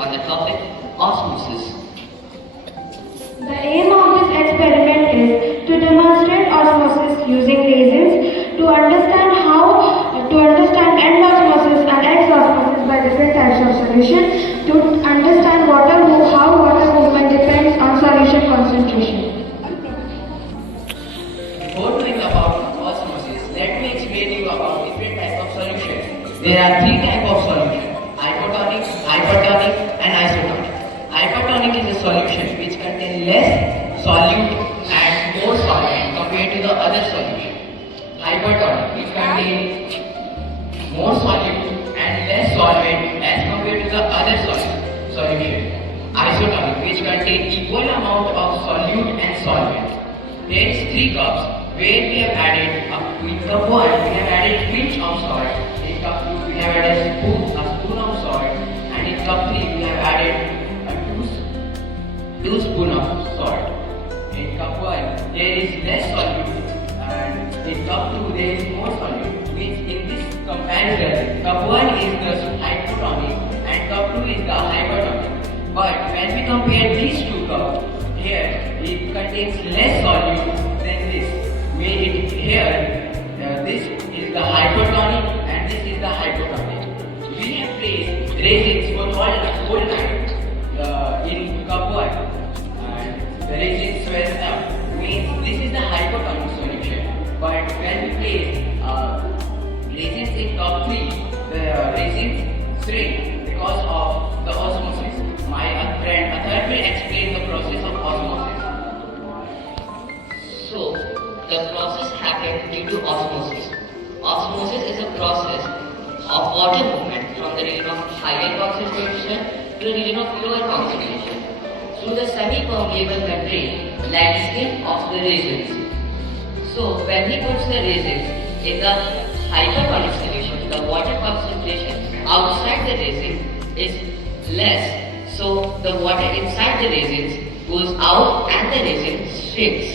on the topic osmosis. The aim of this experiment is to demonstrate osmosis using resins to understand end osmosis and X osmosis by different types of solution, to understand how water movement depends on solution concentration. Before knowing about osmosis, let me explain you about different types of solutions. There are three types of solutions: hypotonic, hypertonic, and isotonic. Hypertonic is a solution which contains less solute and more solvent compared to the other solution. Hypertonic, which contains more solute and less solvent as compared to the other solution. Isotonic, which contains equal amount of solute and solvent. There is 3 cups where we have added in cup 1 we have added pinch of salt, in cup 2 we have added a spoon of salt, and in cup 3 we have added a 2 spoon of salt. In cup 1 there is less solute and in cup 2 there is more solute, which in this comparison cup 1 is the hypotonic and cup 2 is the hypertonic. But when we compare these 2 cups, here it contains less solute than this. This is the hypertonic and this is the hypotonic. We have placed resins for whole night in cup 1 and the resins swells up. Means this is the hypotonic solution. But when we place resins in cup 3, the resins shrink because of the osmosis. My friend Athar will explain the process of osmosis. So, the process happens due to osmosis. Osmosis is a process of water movement from the region of higher concentration to the region of lower concentration through the semi-permeable membrane like skin of the resins. So, when he puts the resins in the hypertonic solution, the water concentration outside the resin is less. So the water inside the resins goes out and the resin shrinks.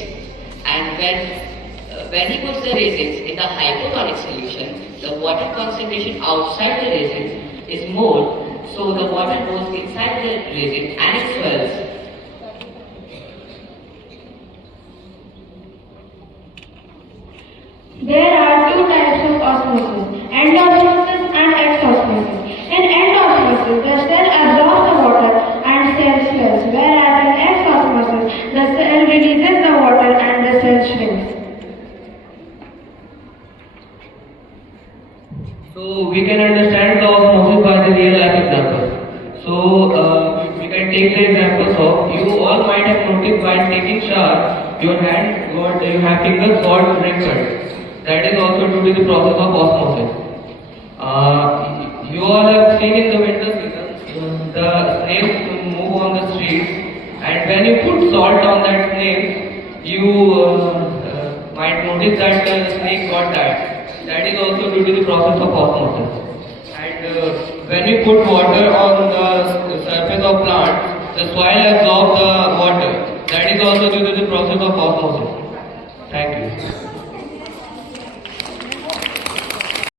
And when he puts the resins in the hypotonic solution, the water concentration outside the resin is more. So the water goes inside the resin and it swells. There are 2 types of osmosis, end osmosis and X osmosis. In end osmosis, the cell absorbs the water and cell swells, whereas in X osmosis, the cell releases the water and the cell shrinks. So we can understand the osmosis by the real life example. So we can take the examples of, you all might have noticed while taking shower, you have fingers got wrinkled. That is also due to the process of osmosis. You all have seen in the winter season, the snakes move on the streets, and when you put salt on that snake, you might notice that the snake got died. That is also due to the process of osmosis. And when you put water on the surface of plants, the soil absorbs the water. That is also due to the process of osmosis.